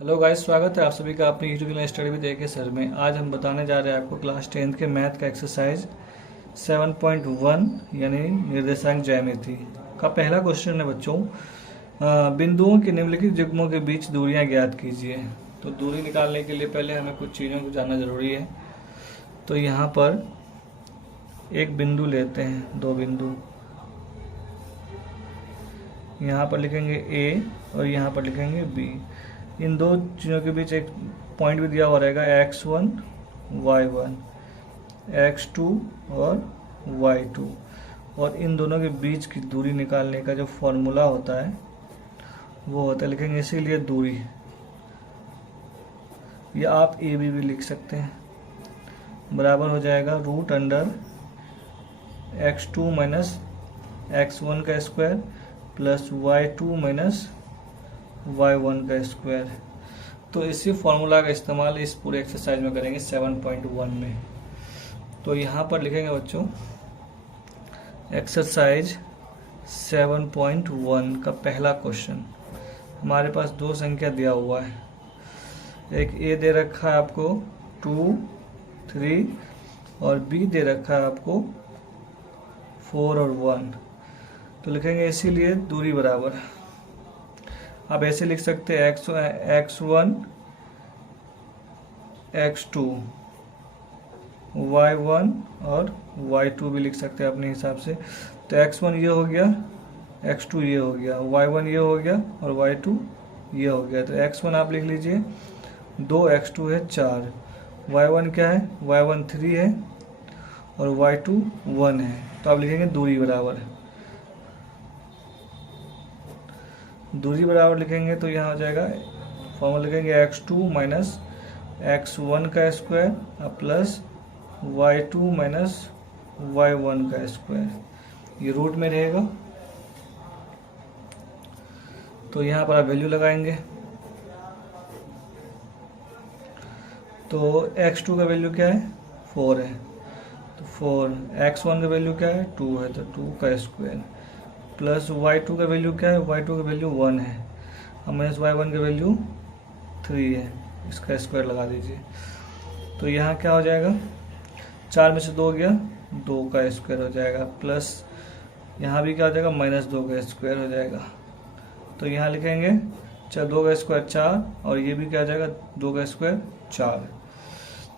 Hello guys, स्वागत है आप सभी का अपनी YouTube channel study with AK sir में। आज हम बताने जा रहे हैं आपको क्लास 10th के मैथ का एक्सरसाइज 7.1 यानी निर्देशांक ज्यामिति का पहला क्वेश्चन है बच्चों। बिंदुओं के निम्नलिखित युग्मों के बीच दूरियां ज्ञात कीजिए। तो दूरी निकालने के लिए पहले हमें कुछ चीज़ों को जानना ज़रूरी है। तो यहाँ पर एक बिंदु लेते हैं, दो बिंदु, यहाँ पर लिखेंगे A और यहाँ पर लिखेंगे B। इन दो चीज़ों के बीच एक पॉइंट भी दिया हुआ रहेगा x1 y1, x2 और y2, और इन दोनों के बीच की दूरी निकालने का जो फॉर्मूला होता है वो होता है, लिखेंगे इसीलिए दूरी, या आप AB भी लिख सकते हैं, बराबर हो जाएगा root under x2 minus x1 का square plus y2 minus y1 का स्क्वायर। तो इसी फॉर्मूला का इस्तेमाल इस पूरे एक्सरसाइज में करेंगे 7.1 में। तो यहाँ पर लिखेंगे बच्चों एक्सरसाइज 7.1 का पहला क्वेश्चन। हमारे पास दो संख्या दिया हुआ है, एक A दे रखा है आपको 2, 3 और B दे रखा है आपको 4 और 1। तो लिखेंगे इसीलिए दूरी बराबर, आप ऐसे लिख सकते हैं x1 x2 y1 और y2 भी लिख सकते हैं अपने हिसाब से। तो x1 ये हो गया, x2 ये हो गया, y1 ये हो गया और y2 ये हो गया। तो x1 आप लिख लीजिए 2, x2 है 4, y1 क्या है, y1 3 है और y2 1 है। तो आप लिखेंगे दूरी बराबर, दूरी बराबर लिखेंगे तो यहाँ हो जाएगा फॉर्मूला लिखेंगे x2 माइनस x1 का square plus y2 minus y1 का स्क्वायर, ये रूट में रहेगा। तो यहाँ पर आप वैल्यू लगाएंगे। तो x2 का वैल्यू क्या है, 4 है, तो 4, x1 का वैल्यू क्या है, 2 है, तो 2 का स्क्वायर प्लस y2 का वैल्यू क्या है, y2 का वैल्यू 1 है और माइनस y1 का वैल्यू 3 है, इसका स्क्वायर लगा दीजिए। तो यहाँ क्या हो जाएगा, 4 में से 2 गया, 2 का स्क्वायर हो जाएगा, प्लस यहाँ भी क्या हो जाएगा, -2 का स्क्वायर हो जाएगा। तो यहाँ लिखेंगे 2 का स्क्वायर 4 और ये भी क्या हो जाएगा, 2 का स्क्वायर 4।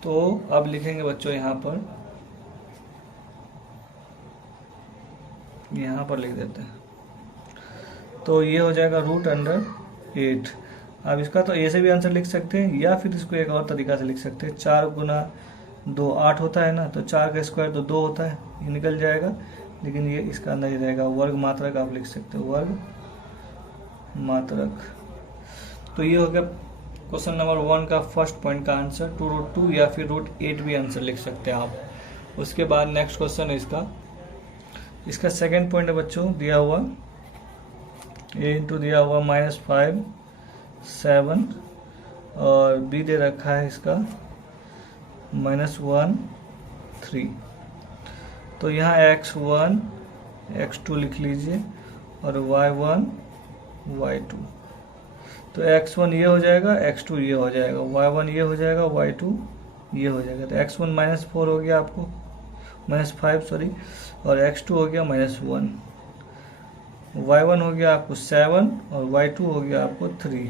तो अब लिखेंगे बच्चों यहाँ पर लिख देते हैं। तो ये हो जाएगा रूट अंडर 8। अब इसका तो ए से भी आंसर लिख सकते हैं या फिर इसको एक और तरीका से लिख सकते हैं, 4 गुना 2 8 होता है ना, तो 4 का स्क्वायर तो 2 होता है, ये निकल जाएगा, लेकिन ये इसका अंदर ही रहेगा, वर्ग मात्रक आप लिख सकते हो, वर्ग मात्रक। तो ये हो गया क्वेश्चन नंबर 1 का फर्स्ट पॉइंट का आंसर। 2√2 या फिर √8 भी आंसर लिख सकते हैं आप। उसके बाद नेक्स्ट क्वेश्चन है इसका सेकेंड पॉइंट है बच्चों, दिया हुआ a इंटू दिया हुआ -5 7 और b दे रखा है इसका -1 3। तो यहाँ x1 x2 लिख लीजिए और y1 y2। तो x1 ये हो जाएगा, x2 ये हो जाएगा, y1 ये हो जाएगा, y2 ये हो जाएगा। तो x1 -4 हो गया आपको, -5 सॉरी, और x2 हो गया -1, y1 हो गया आपको 7 और y2 हो गया आपको 3।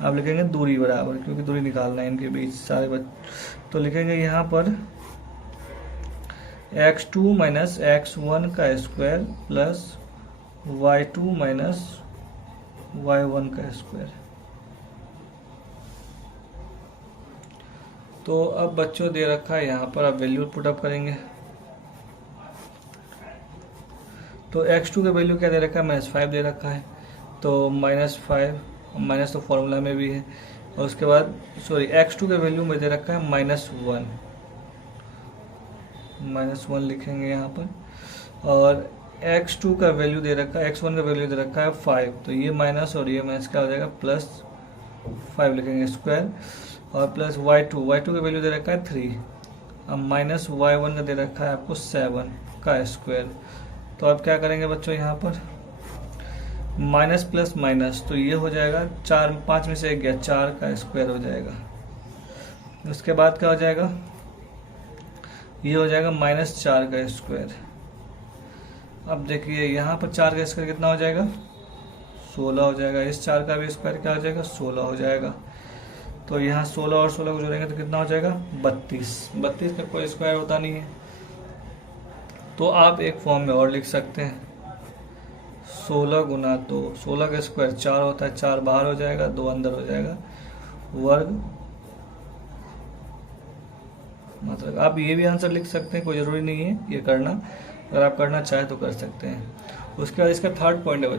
आप लिखेंगे दूरी बराबर, क्योंकि दूरी निकालना है इनके बीच सारे तो लिखेंगे यहाँ पर x2 माइनस x1 का square plus y2 minus y1 का स्क्वायर। तो अब बच्चों दे रखा है यहाँ पर, आप वैल्यू पुटअप करेंगे। तो x2 का वैल्यू क्या दे रखा है, -5 दे रखा है, तो -5 माइनस तो फॉर्मूला में भी है। और उसके बाद सॉरी x2 का वैल्यू में दे रखा है -1 लिखेंगे यहाँ पर, और x2 का वैल्यू दे रखा है, x1 का वैल्यू दे रखा है 5, तो ये माइनस और ये माइनस क्या हो जाएगा, +5 लिखेंगे स्क्वायर, और प्लस y2 का वैल्यू दे रखा है 3, अब माइनस y1 का दे रखा है आपको 7 का स्क्वायर। तो अब क्या करेंगे बच्चों, यहाँ पर माइनस प्लस माइनस, तो ये हो जाएगा 4, 5 में से 1 गया, 4 का स्क्वायर हो जाएगा। उसके बाद क्या हो जाएगा, ये हो जाएगा -4 का स्क्वायर। अब देखिए यहाँ पर 4 का स्क्वायर कितना हो जाएगा, 16 हो जाएगा। इस 4 का भी स्क्वायर क्या हो जाएगा, 16 हो जाएगा। तो यहाँ 16 और 16 को जोड़ेंगे तो कितना हो जाएगा, 32। 32 का कोई स्क्वायर होता नहीं है, तो आप एक फॉर्म में और लिख सकते हैं, 16 गुना 2, 16 का स्क्वायर 4 होता है, 4 बाहर हो जाएगा, 2 अंदर हो जाएगा, वर्ग। मतलब आप ये भी आंसर लिख सकते हैं, कोई ज़रूरी नहीं है ये करना, अगर आप करना चाहें तो कर सकते हैं। उसके बाद इसका थर्ड पॉइंट है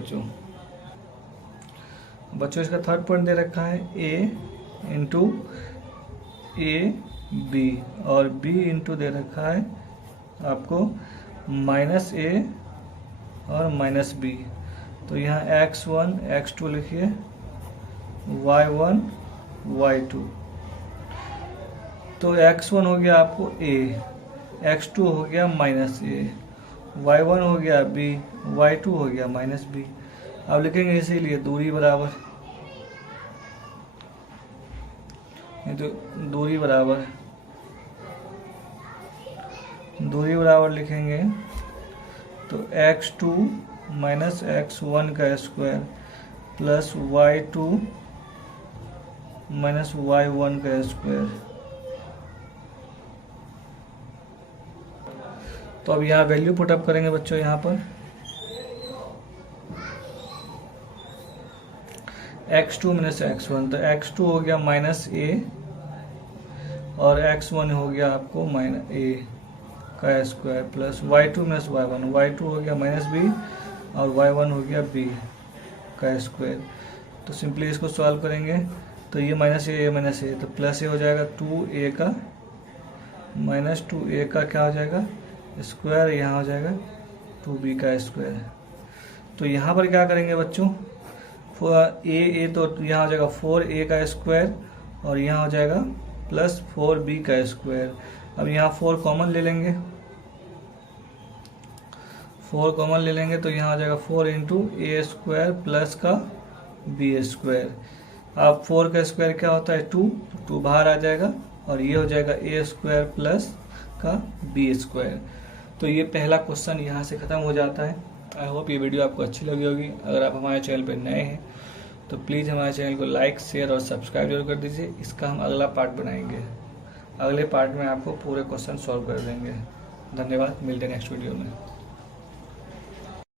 बच्चों इसका थर्ड पॉइंट दे रखा है a इंटू ए बी, और b इंटू दे रखा है आपको -a और -b। तो यहाँ x1 x2 लिखिए, y1 y2। तो x1 हो गया आपको a, x2 हो गया -a, y1 हो गया b, y2 हो गया -b। अब लिखेंगे इसीलिए दूरी बराबर, तो दूरी बराबर लिखेंगे तो x2 माइनस x1 का square plus y2 minus y1 का स्क्वायर। तो अब यहाँ वैल्यू पुटअप करेंगे बच्चों, यहाँ पर x2 माइनस x1, तो x2 हो गया -a और x1 हो गया आपको -a का square plus y2 minus y1, y2 हो गया -b और y1 हो गया b का स्क्वायर। तो सिंपली इसको सॉल्व करेंगे तो ये -a तो प्लस ए हो जाएगा 2a का -2a का क्या हो जाएगा स्क्वायर, यहाँ हो जाएगा 2b का स्क्वायर। तो यहाँ पर क्या करेंगे बच्चों, ए तो यहाँ हो जाएगा 4a का स्क्वायर और यहाँ हो जाएगा प्लस 4b का स्क्वायर। अब यहाँ 4 कॉमन ले लेंगे, 4 कॉमन ले लेंगे तो यहाँ हो जाएगा 4 इंटू ए स्क्वायर प्लस का बी स्क्वायर। अब 4 का स्क्वायर क्या होता है 2 बाहर आ जाएगा और ये हो जाएगा ए स्क्वायर प्लस का बी स्क्वायर। तो ये पहला क्वेश्चन यहाँ से ख़त्म हो जाता है। आई होप ये वीडियो आपको अच्छी लगी होगी। अगर आप हमारे चैनल पर नए हैं तो प्लीज़ हमारे चैनल को लाइक शेयर और सब्सक्राइब जरूर कर दीजिए। इसका हम अगला पार्ट बनाएंगे, अगले पार्ट में आपको पूरे क्वेश्चन सॉल्व कर देंगे। धन्यवाद, मिलते हैं नेक्स्ट वीडियो में।